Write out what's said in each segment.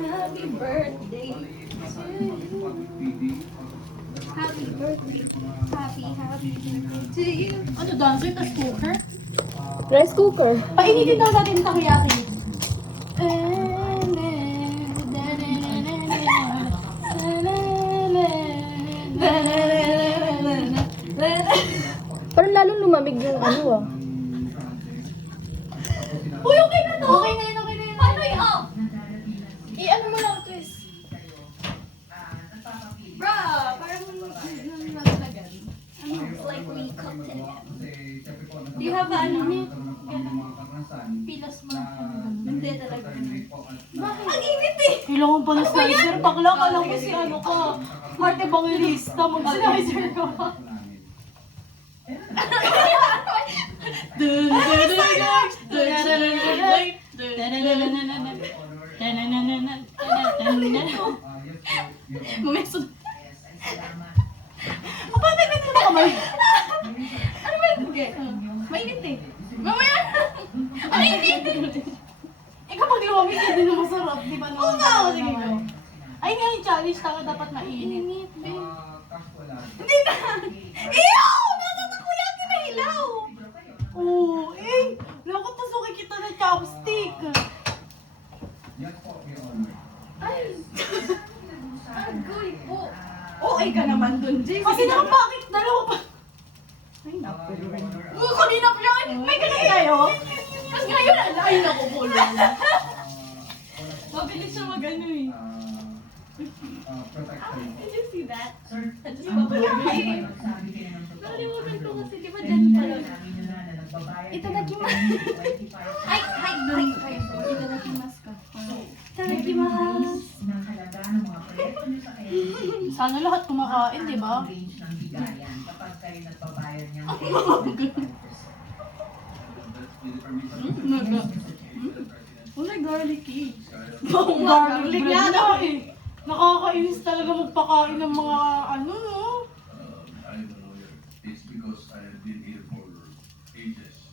happy birthday to you. Happy birthday. Happy birthday to you. Ano, dancer? Tas cooker? Rice cooker. Painitin daw natin yung takoyaki. Parang lalong lumamig yung ano ah. Uy, okay na to! Okay na yun, okay na yun. Paano i-off? I-ano mo lang, twist. Bruh, parang nalalagan. It's like we cooked it again. Do you have ano niya? Pilas mo. Hindi talaga. Bakit? Ang init eh! Kailangan pa ng slicer. Bakla ka lang kasi ano ka. Marte Bangilista, mag-slicer ka pa. Gumeso. Paano ganito na kamay? Ano ba yung okay? Mainit eh. Mamaya! Ang init! Eh kapag lumamig, hindi na masarap. Di ba? Oo nga, o, sige go. Ay nga yung challenge, tanga dapat mainit. Hindi na! Ew! Natatakoyaki na hilaw! Oo, eh. Lakot na suki kita ng chopstick. Ay! Agoy po! Okay ka naman dun, Jay. Kasi naman bakit? Dalawa pa. Ay, naku. Kanina pa yan. May ganun kayo? Tapos ngayon, ay, naku po lang. Mabilis siya mag-ano eh. Did you see that? Di ba pala kayo? Nalimutan ko kasi, di ba dyan pala? Itadakimasu. Ay, itadakimasu ka. Itadakimasu. Sana lahat kumakain, di ba? Wala garlicky. Garlic na eh. Nakakainis talaga magpakain ng mga ano, no? I'm a lawyer. It's because I have been here for ages.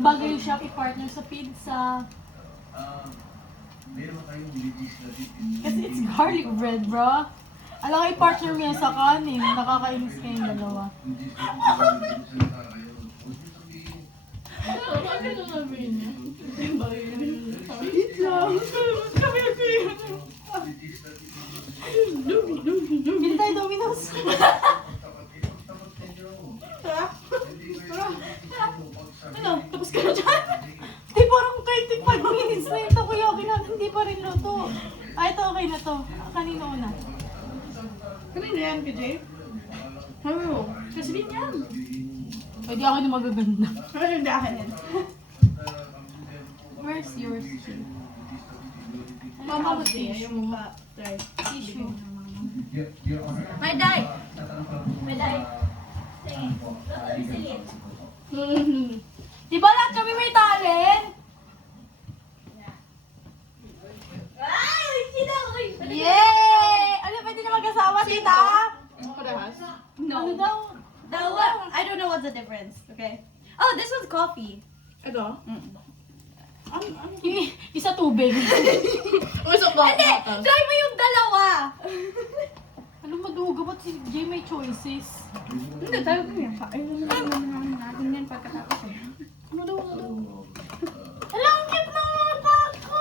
Bagay siya i-partner sa pizza. Meron kayong legislative Kasi it's garlic bread, bro. Alam ka, i-partner mo yan sa kanin. Nakakainis kayong dalawa. Bakit ang sabihin niya? Wait lang. Kami Bili tayo Domino's. Ano? Tapos ka na dyan? Di parang 35 minutes na yung takoyaki natin. Hindi pa rin luto. Ah, ito okay na to. Kanino una? Kanina yan, KJ? Hello. Kasi din yan. Pwede ako na magaganda. Ano yung dahan yan? Where's yours? Mama ko siya, yung mga try. Tissue. My dad! My dad! Sige. Di ba lahat kami may talent? Ay! Sino ko yun? Yay! Ano, pwede na mag-asawa, tita? Parehas? Ano daw? That one, I don't know what's the difference, okay? Oh, this one's coffee. Ito? Isa tubig. Usok ba? Hindi! Try mo yung dalawa! Ano maduga? Ba't si Jay may choices? Hindi, tayo ko yan. Ay, naman natin yan pagkatapos eh. Ano daw? Alam, ang cute ng mga bako!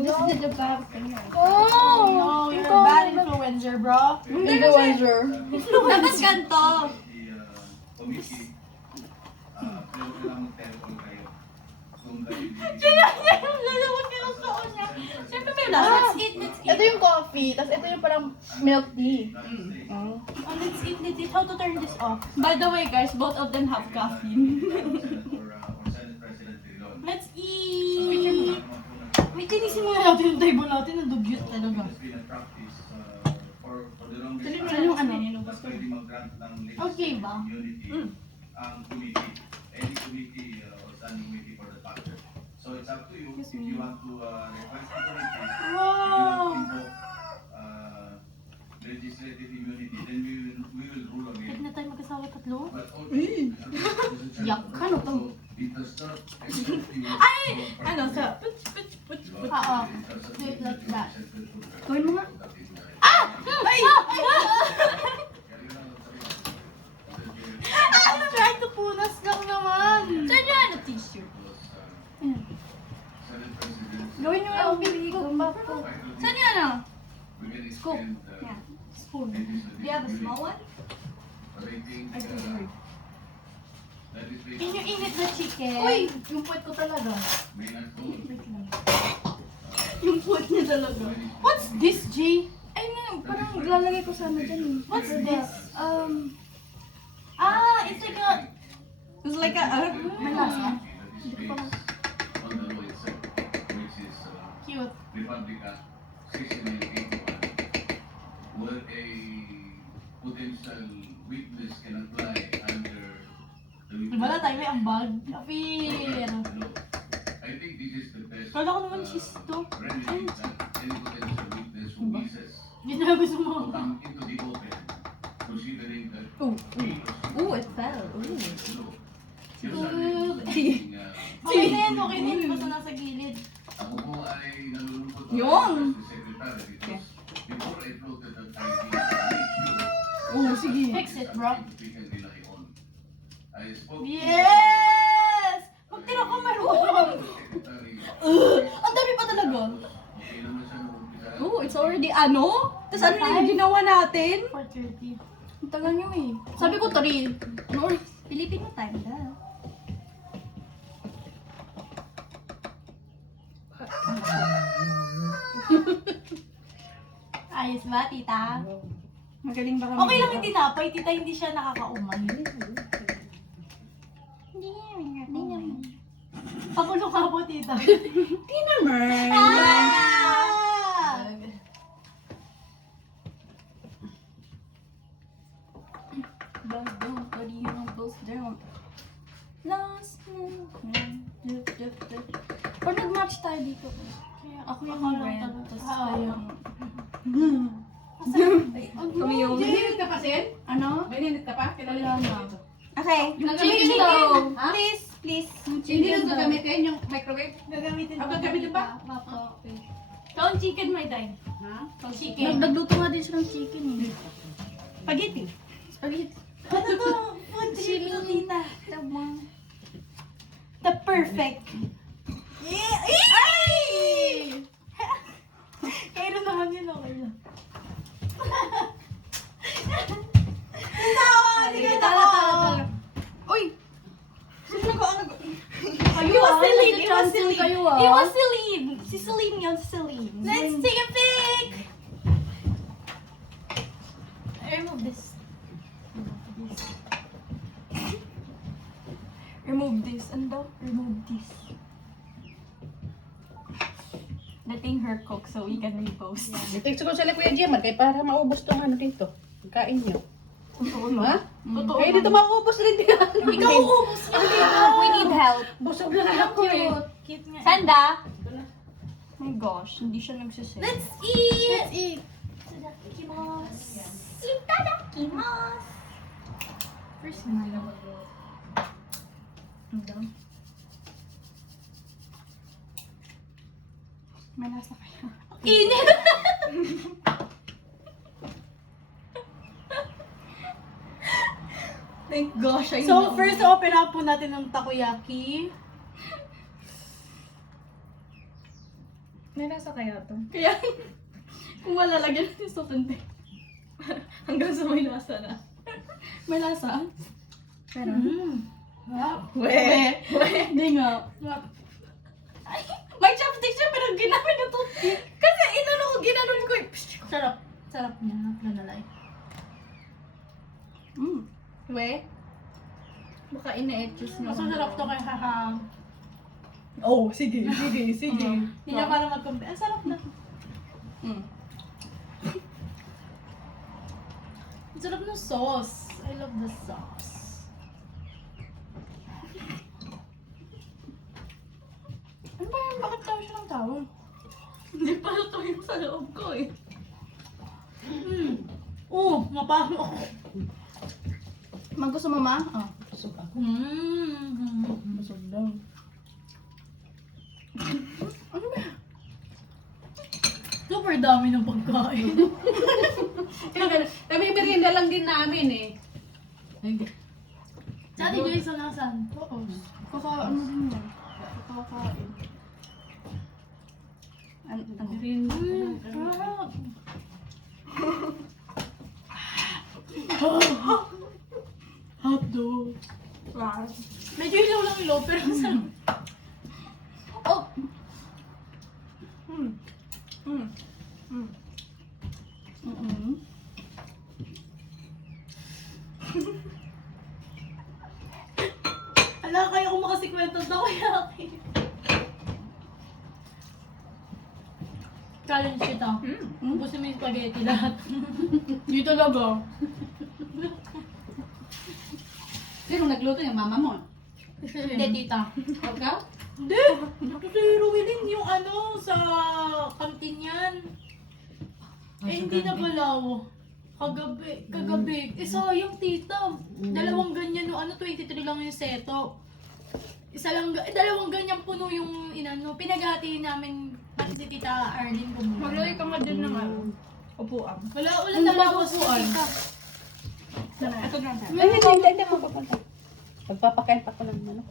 This is the bad thing. Oh, you're a bad influencer, bro. Influencer. Dapat ganito. Siyempre may lasa. Let's eat. Ito yung coffee, tapos ito yung parang milk tea. Oh, let's eat. How to turn this off? By the way, guys, both of them have caffeine. Let's eat! Wait, tinisin mo natin yung table natin. Ang dugyot talaga. Ano yung ano? Okay ba? Ang committee, any committee outstanding committee for the factor. So it's up to you if you want to request the committee, if you Wow! want to invoke legislative immunity, then we will rule on Pwede it. na tayo mag-asawa tatlo? But also, Yak, ano to? it does not exclude you. Ano sa? Oo. Do it like that. Gawin mo nga. Ay! Ano kahit punas lang naman. Saan yan? Ano t-shirt? Gawin nyo ang bibig ko. Saan yan ah? Scoop. Yeah. Spoon. Do you have a small one? Can you init the chicken? Uy! Yung puwet ko talaga. Wait lang. Yung food niya talaga. What's this, G? Ay na, parang lalagay ko sana dyan. What's this? It's like a... It's like a, may lasa. Cute. Republic Act 6981, where a potential witness can apply under the Wala tayo, may ambag. Kapir. I think this is the best Kala ko naman cheese to. remedy that any potential witness who wishes Yun na gusto to mo. come into the open, considering that Ooh, he Ooh, it fell. Ooh. Okay na yan, okay na yan. Basta nasa gilid. Ako po ay nalulungkot Yun. as the secretary because before I floated that idea, Oo, sige. Fix it, bro. we can rely on. I spoke Yes! Magtira ka meron. Secretary. Ang dami pa talaga. Okay naman siya nung umpisa. Oh, it's already ano? Tapos ano na yung ginawa natin? 4:30. Ang tagal nyo eh. Sabi ko 3. Ano oras? Filipino time da. Ayos ba, tita? Magaling ba kami? Okay lang yung tinapay, tita, hindi siya nakakaumay. Hindi naman. Pakulong ka po, tita. Hindi naman. Ah! Don't put you on those down. Last Or nag-match tayo dito. Ako yung red, tapos kayo. Kami yung... Bininit ka pa, Sen? Ano? Bininit ka pa? Wala na. Okay. Yung Chicken chicken. daw. Ha? Please, please. Hindi na gagamitin yung microwave? Gagamitin Ako gagamitin pa? Papa. Kaon chicken, my day. Ha? Kaon chicken. Nagluto nga din siya ng chicken eh. Spaghetti. Spaghetti. Ano to? Food chili, tita. The perfect. Yeah! Ay! Kaya naman yun, okay lang. Uy! It was Celine! It was Cancel Celine! kayo, ah. It was Celine! Si Celine yun, si Celine. Let's take a pic! I remove this. Remove this. Ano daw? Remove this. Letting her cook so we can repost. Ito ko sila Kuya Gemma kay para maubos tong ano dito. Kain niyo. Totoo no? Ha? Totoo. Kaya dito maubos rin din. Ikaw uubos niya. We need help. Busog na lang ako eh. Cute nga. Sanda? Oh my gosh, hindi siya nagsisave. Let's eat! Let's eat. Itadakimasu. Itadakimasu. First smile. Ano daw? May lasa kaya. Init! Thank gosh, I So, first open up po natin ng takoyaki. May lasa kaya to? Kaya, kung wala lagyan natin sa tante. Hanggang sa may lasa na. May lasa? Pero, We. Hindi nga. Ay, may chopstick siya pero ginamit na toothpick. Kasi inano ko, ginanon ko. Sarap. Sarap niya. Nanalay. We? Baka ina-etches mo. Mas masarap to kay Haha. Oh, sige, sige, sige. Hindi niya para mag-compare. Ang sarap na. Ang sarap ng sauce. I love the sauce. tayo siya ng tao. Hindi pa ito yung sa loob ko eh. Oo, mapano ako. Gusto mo ma? Oh. Busog ako. Busog daw. Ano ba? Super dami ng pagkain. Kami merienda lang din namin eh. Sa atin yung isa nasan? Oo. Ano din yan? Kakakain. Ang rin. Sarap. Hotdog. Wow. Medyo ilaw lang ilo, pero ang sarap. Oh! Ala, kaya kung makasikwento na kaya challenge kita. Ubusin mo yung spaghetti lahat. Di talaga. Sino nagluto yung mama mo? Hindi, tita. Ikaw? Hindi! Ito si Ruilin yung ano, sa kantin yan. Eh, hindi na galaw. Kagabi. Eh, sayang, tita. Dalawang ganyan, no, ano, 23 lang yung seto. Isa lang, dalawang ganyan puno yung inano. Pinaghatiin namin pati si Tita Arlene kumuha. Maglagay ka nga din ng upuan. Wala talaga upuan. Ito na. Hindi mo papunta. Pagpapakain pa ko ng manok.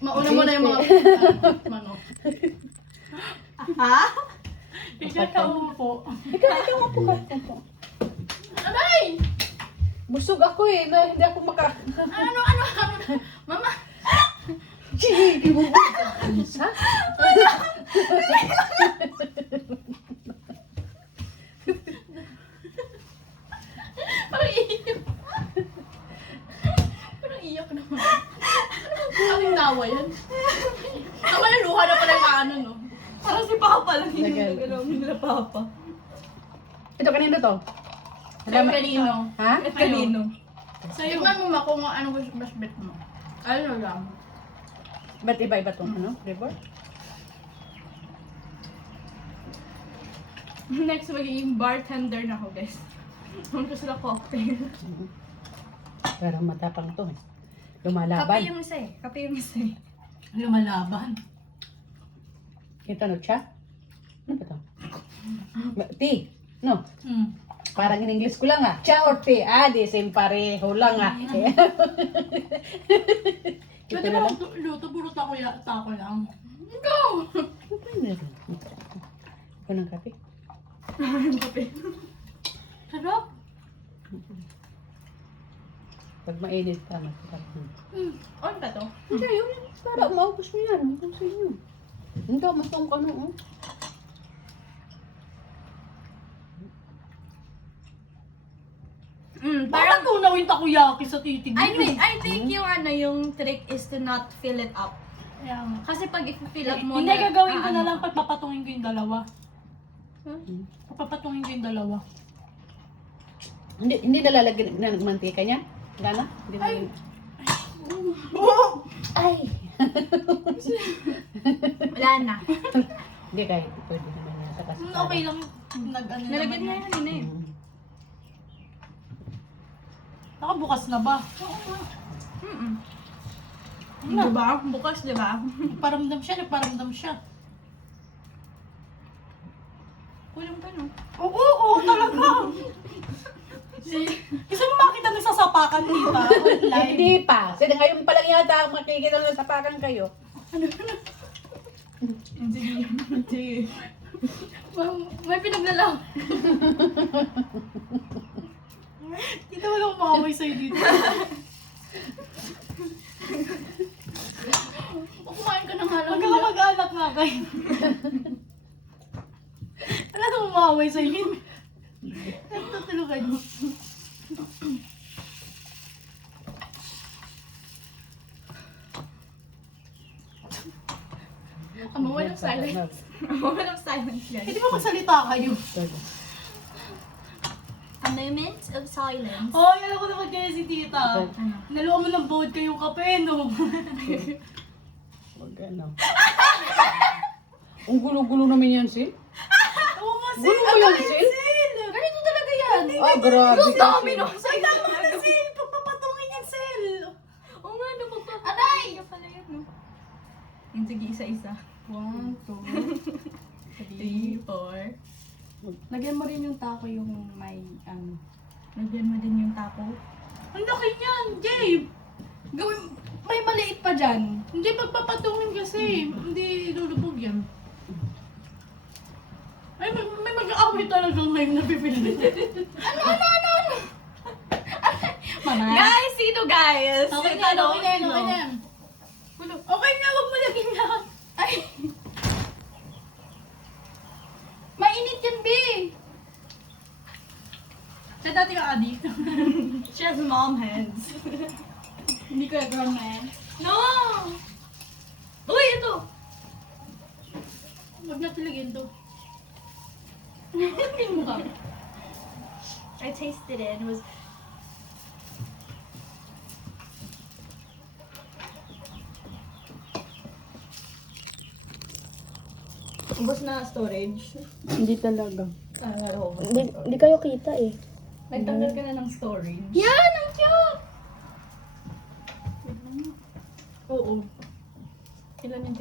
Mauna mo na yung mga manok. Ha? Ikaw ka umupo. Ikaw mo po ka. Aray! Busog ako eh, na hindi ako maka... Ano? Mama! Hindi mo ba? Sa? Parang iyak. Parang iyak naman. Anong tawa yan? Tama na luha na pala yung ano, no? Parang si Papa lang yung Tagal. nagalaw nila Papa. Ito, kanino to? Sa'yo kanino? Ha? At kanino? Sa'yo. Tignan mo ma kung ano mas bet mo. Ano lang? Ba't iba-iba tong ano? Flavor? Next, magiging bartender na ako, guys. Ang gusto na cocktail. Pero matapang to eh. Kape Lumalaban. yung isa eh. Kape yung isa eh. Lumalaban. Ito no, cha? Ano ba to? Tea. No? Parang in English ko lang ah. Cha or tea? Ah, di same pareho lang ah. Ito Pwede na mo lang. luto, puro tako lang. Go! Ito na lang. Ito ng kape. Yung kape. Sarap. Pag mainit pa, masarap. On ba to? Hindi, yun. Para maubos mo yan. Kung sa inyo. Hindi, matong ka no. Oh. Parang Parang, tunawin takoyaki sa titig I think yung yung trick is to not fill it up. Yeah. Kasi pag i-fill up mo Hindi, na, gagawin ko na ano lang pag papatungin ko yung dalawa. Huh? Papatungin ko yung dalawa. Hindi nalalagyan na nagmantika niya? Gana? Hindi na Ay! yun. Ay! Wala na. Hindi kahit pwede naman yata kasi. Okay lang. Nag-ano Nalagyan naman na yan eh. Nakabukas na ba? Diba? Bukas, diba? Nagparamdam siya. Kulang pa, no? Oo, talaga. Gusto mo makita nagsasapakan dito? Online. Hindi pa. Kasi ngayon pa lang yata makikita lang sa pakan kayo. Hindi. May pinaglalaw. Dito walang umaway sa'yo dito. Kumain ka na nga lang. Magkaka-mag-anak nga kayo. Wala nang umaway sa'yo. Tutulugan mo. A moment of silence. A moment of silence, guys. Hindi ba magsalita kayo? A moment of silence. Oh, yan ako naman kaya si tita. Ano? Naluwa mo ng vodka yung kape, no? Huwag ano. Ang gulo-gulo naman yan, Sil. Oo nga, Gulo mo yan, Sil? Ganito talaga yan. Ah, grabe. Yung dami no. Ay, tama ka na, Sil! Pagpapatungin yan, Sil! Oo nga, no, Aray! Yung pala yun, no? Yung sige, isa-isa. 1, 2, 3, 4. Lagyan mo rin yung taco yung may, Lagyan mo din yung taco. Ang laki niyan, Gabe! Gawin, may maliit pa dyan. Hindi pagpapatungin kasi, hindi lulubog yan. Ay, may mag-aaway talaga ngayon na pipili. Mama. Guys, sino guys? Okay na, okay na, okay na. Okay na, huwag mo lagyan lahat. Ay. Mainit yan, B. Sa dati ka, Adi. She has mom hands. Hindi ko ever man. No! Uy, ito! Huwag natin lagyan to. Hindi mo ka. I tasted it and it was... Ubus na storage. Hindi talaga. Oo. Hindi kayo kita eh. Nagtanggal ka na ng storage. Yan! Ang cute! Oo. Ilan yung